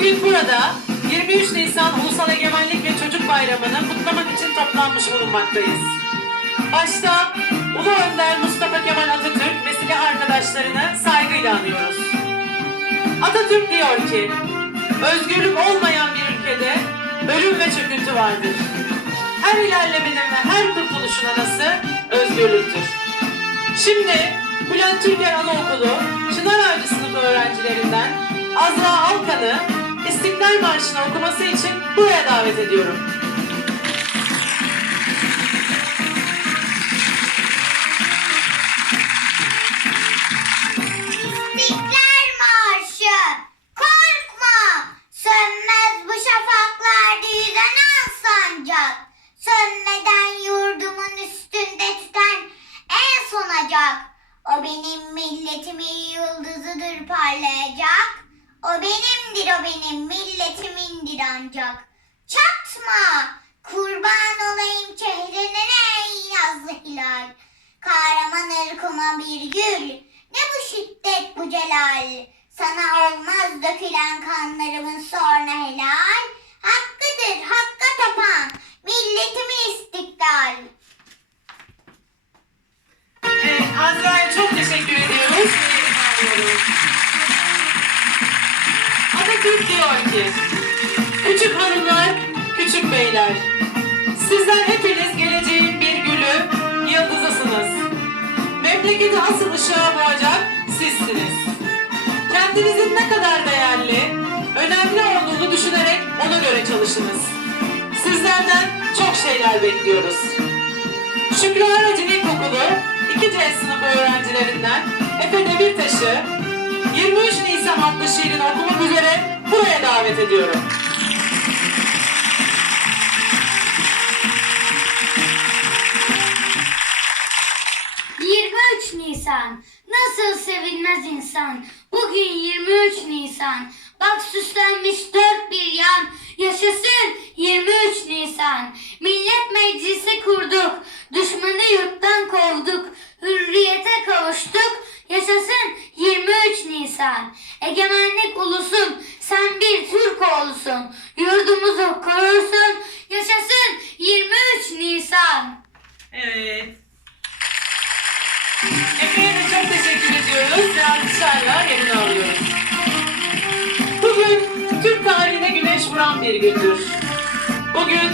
Bugün burada 23 Nisan Ulusal Egemenlik ve Çocuk Bayramı'nı kutlamak için toplanmış bulunmaktayız. Başta Ulu Önder Mustafa Kemal Atatürk ve silah arkadaşlarını saygıyla anıyoruz. Atatürk diyor ki, özgürlük olmayan bir ülkede ölüm ve çöküntü vardır. Her ilerlemenin ve her kurtuluşun anası özgürlüktür. Şimdi Bülent Türker Anaokulu Çınar Ağacı sınıfı öğrencilerinden Azra Alkan'ı İstiklal Marşı'nı okuması için buraya davet ediyorum. Çatma. Kurban olayım çehrene ey nazlı hilal. Kahraman ırkıma bir gül. Ne bu şiddet bu celal? Sana olmaz dökülen kanlarımın sonra helal hakkıdır hakka tapan milletimin istiklal. Evet, Azra'ya çok teşekkür ediyoruz. Atatürk diyor ki, sizler hepiniz geleceğin bir gülü, yıldızısınız. Memleketi asıl ışığa boğacak sizsiniz. Kendinizin ne kadar değerli, önemli olduğunu düşünerek ona göre çalışınız. Sizlerden çok şeyler bekliyoruz. Şükrü Aracın İlkokulu 2C sınıfı öğrencilerinden Efe Demirtaş'ı 23 Nisan adlı şiirini okumak üzere buraya davet ediyorum. Nisan. Nasıl sevilmez insan. Bugün 23 Nisan. Bak süslenmiş dört bir yan. Yaşasın 23 Nisan. Millet meclisi kurduk. Düşmanı yurttan kovduk. Hürriyete kavuştuk. Yaşasın 23 Nisan. Egemenlik ulusun. Sen bir Türk oğlusun. Yurdumuzu korursun. Yaşasın 23 Nisan. Evet. Efe'ye çok teşekkür ediyoruz ve alkışlarla yerini alıyoruz. Bugün Türk tarihine güneş vuran bir gündür. Bugün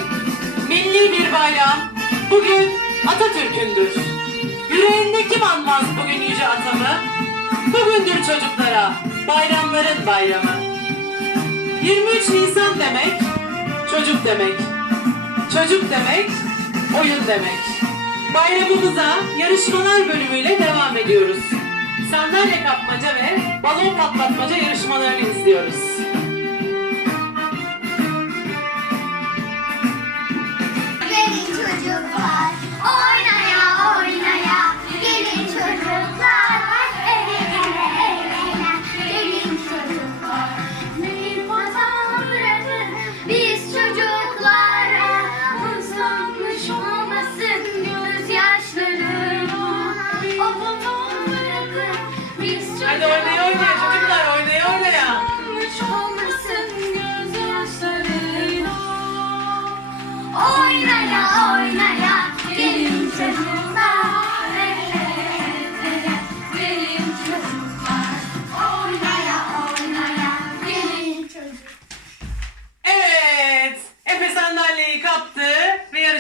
milli bir bayram, bugün Atatürk'ündür. Yüreğinde kim anmaz bugün yüce atamı? Bugündür çocuklara bayramların bayramı. 23 Nisan demek çocuk demek. Çocuk demek oyun demek. Bayramımıza yarışmalar bölümüyle devam ediyoruz. Sandalye kapmaca ve balon patlatmaca yarışmalarını izliyoruz.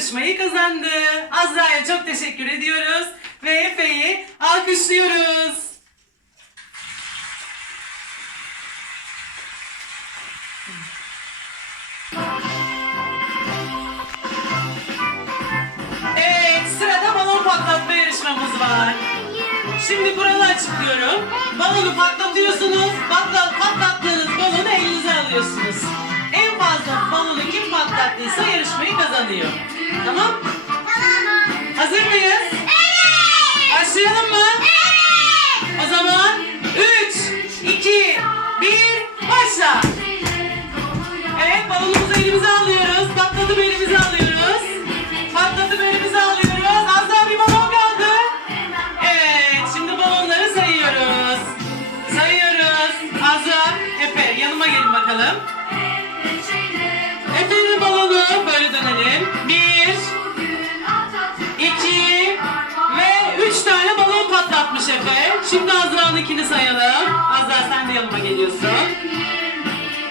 Yarışmayı kazandı. Azra'ya çok teşekkür ediyoruz ve Efe'yi alkışlıyoruz. Evet, sırada balon patlatma yarışmamız var. Şimdi kuralı açıklıyorum. Balonu patlatıyorsunuz. Patlat, patlattığınız balonu elinize alıyorsunuz. En fazla balonu kim patlattıysa yarışmayı kazanıyor. Tamam? şakayı. Şimdi Azra'nınkini sayalım. Azra sen de yanıma geliyorsun.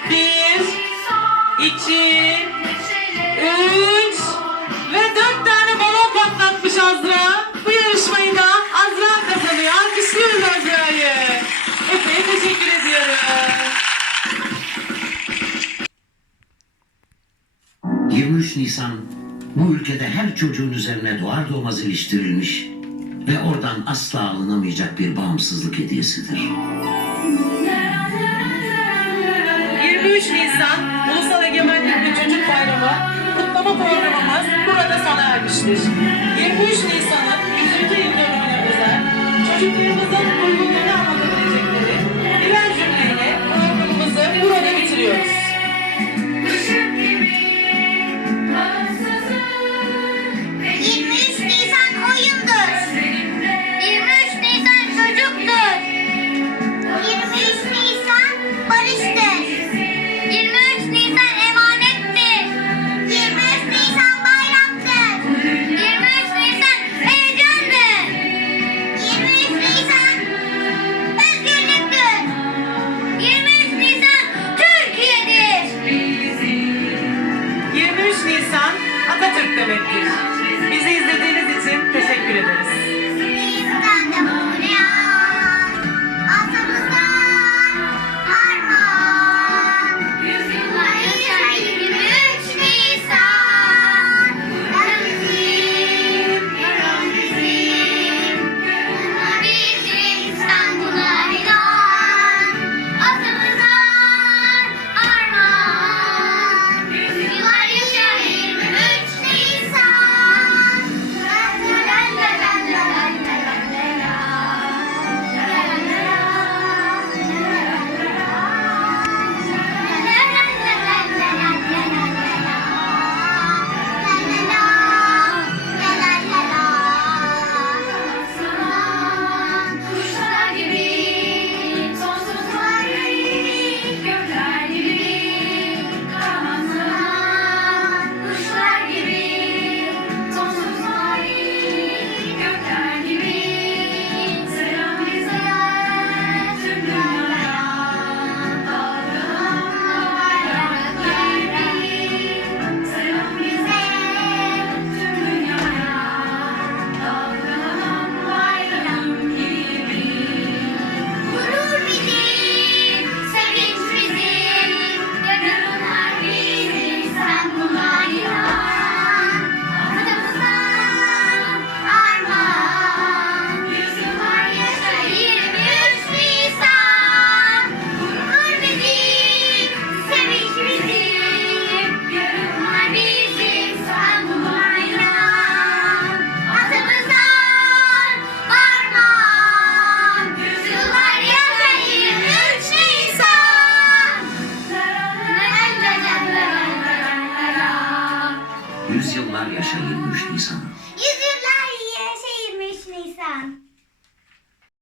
Bir, iki, üç ve dört tane balon patlatmış Azra. Bu yarışmayı da Azra kazanıyor. Alkışlıyoruz Azra'yı. Epey teşekkür ediyoruz. 23 Nisan bu ülkede her çocuğun üzerine doğar doğmaz iliştirilmiş ve oradan asla alınamayacak bir bağımsızlık hediyesidir. 23 Nisan Ulusal Egemenlik 3. Bayramı kutlama programımız burada sona ermiştir. 23 Nisan'ın 100. yıl dönümüne özel çocuklarımızın uygunluğunu anlatacağız.